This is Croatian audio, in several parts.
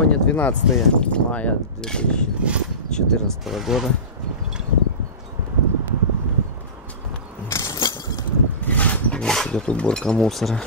Сегодня 12 мая 2014 года. Здесь идет уборка мусора.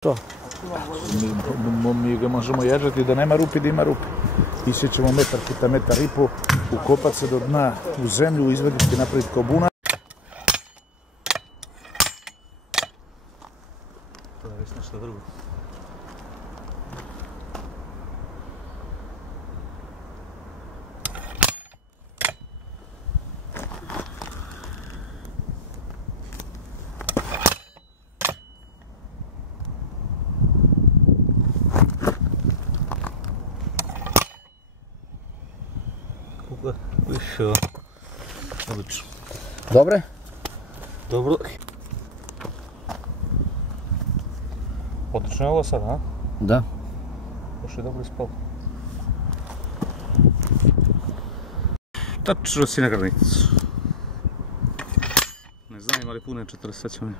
Što? Mi ga možemo jažati da nema rupi, da ima rupi. Isjećemo metar puta metar i po, ukopati se do dna u zemlju, izvaditi, napraviti kao bunar. To je već nešto drugo. Više, odlično. Dobre? Dobro. Odlično je ovo sad, a? Da. Još je dobro ispalo. Tačno si na granicu. Ne znam ima li pune 40, sad ćemo.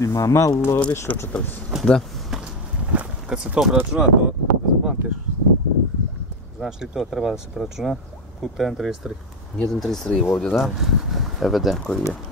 Ima malo više od 40. Da. Kad se to preračuna, to da zapamtiš. Znaš li to treba da se preračuna puta 1.33. 1.33 ovdje, da? EVD koji je.